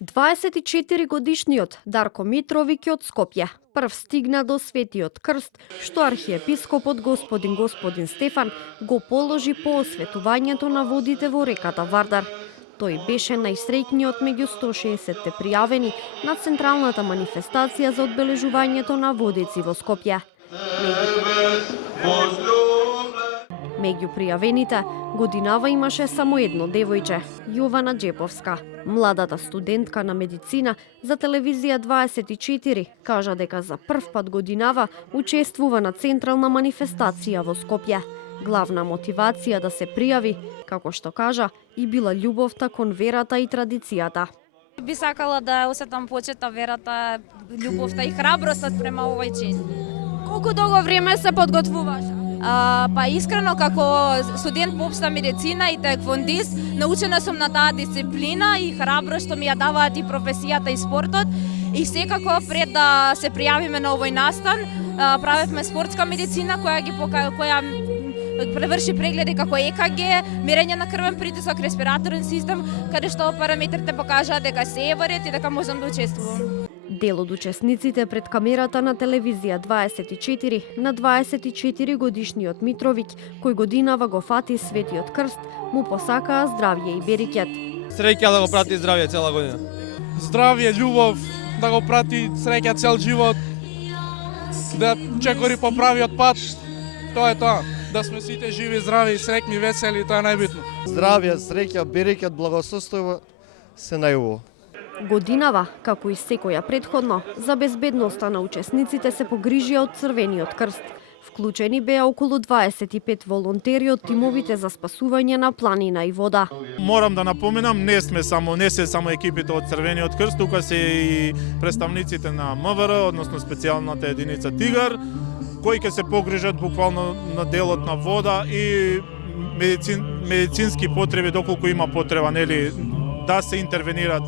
24 годишниот Дарко Митровиќ од Скопје прв стигна до Светиот крст, што архиепископот господин Стефан го положи по осветувањето на водите во реката Вардар. Тој беше најсреќниот меѓу 160 пријавени на централната манифестација за одбележувањето на водици во Скопје. Меѓу пријавените годинава имаше само едно девојче, Јована Џеповска. Младата студентка на медицина за телевизија 24 кажа дека за прв пат годинава учествува на централна манифестација во Скопје. Главна мотивација да се пријави, како што кажа, и била љубовта кон верата и традицијата. Би сакала да осетам почета, верата, љубовта и храброста спрема овој чин. Колку долго време се подготвуваш? Па искрено, како студент по општа медицина и таеквондист, научена сум на таа дисциплина и храброст што ми ја даваат и професијата и спортот. И секако пред да се пријавиме на овој настан, правевме спортска медицина која преврши прегледи како ЕКГ, мерење на крвен притисок, респираторен систем, каде што параметрите покажаат дека се е во ред и дека можам да учествувам. Дел од учесниците пред камерата на телевизија 24 на 24 годишниот Митровиќ, кој годинава го фати Светиот крст, му посакаа здравје и берекет. Среќа да го прати здравје цела година. Здравје, љубов, да го прати среќа цел живот, да чекори по правиот пат, тоа е тоа. Да сме сите живи, здрави, среќни, весели, тоа е најбитно. Здравје, среќа, берекет, благосостојство се најубаво. Годинава, како и секоја предходно, за безбедноста на учесниците се погрижија од Црвениот крст. Вклучени беа околу 25 волонтери од тимовите за спасување на планина и вода. Морам да напоменам, не се само екипите од Црвениот крст, тука се и представниците на МВР, односно специјалната единица Тигар, кои ќе се погрижат буквално на делот на вода и медицински потреби, доколку има потреба, нели, да се интервенираат.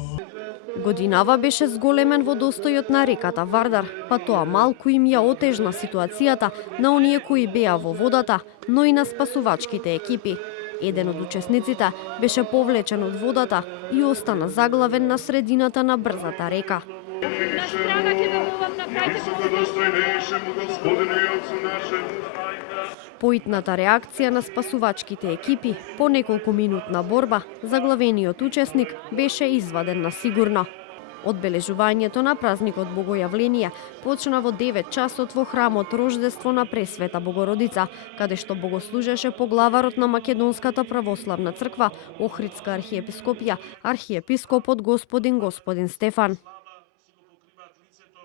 Годинава беше зголемен водостојот на реката Вардар, па тоа малку им ја отежна ситуацијата на оние кои беа во водата, но и на спасувачките екипи. Еден од учесниците беше повлечен од водата и остана заглавен на средината на брзата река. Поитната реакција на спасувачките екипи по неколку минутна борба, заглавениот учесник беше изваден на сигурно. Одбележувањето на празникот Богојавление почна во 9 часот во храмот Рождество на Пресвета Богородица, каде што богослужеше поглаварот на Македонската православна црква, Охридска архиепископија, архиепископот господин Стефан.